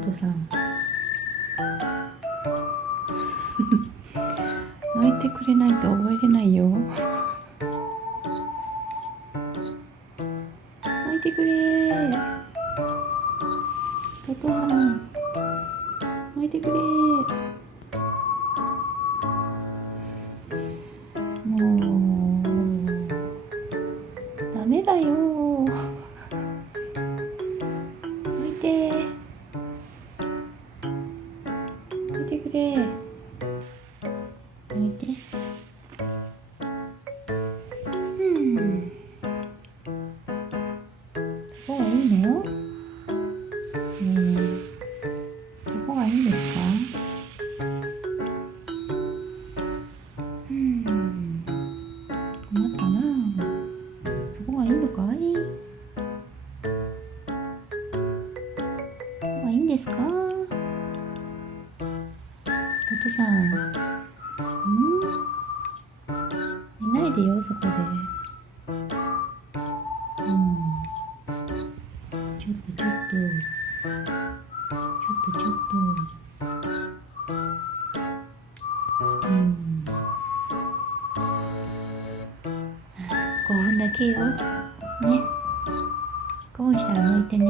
トさん泣いてくれないと覚えれないよ。泣いてくれー、トトさん、泣いてくれー。もうダメだよー、泣いてー、泣いてくれー、泣いて。そこがいいのよ。そこがいいんですか？困ったな。そこがいいのかい？そこがいいんですか？トトさん。寝ないでよ、そこで。ちょっと。ちょっと。5分だけよ。ね。5分したら抜いてね。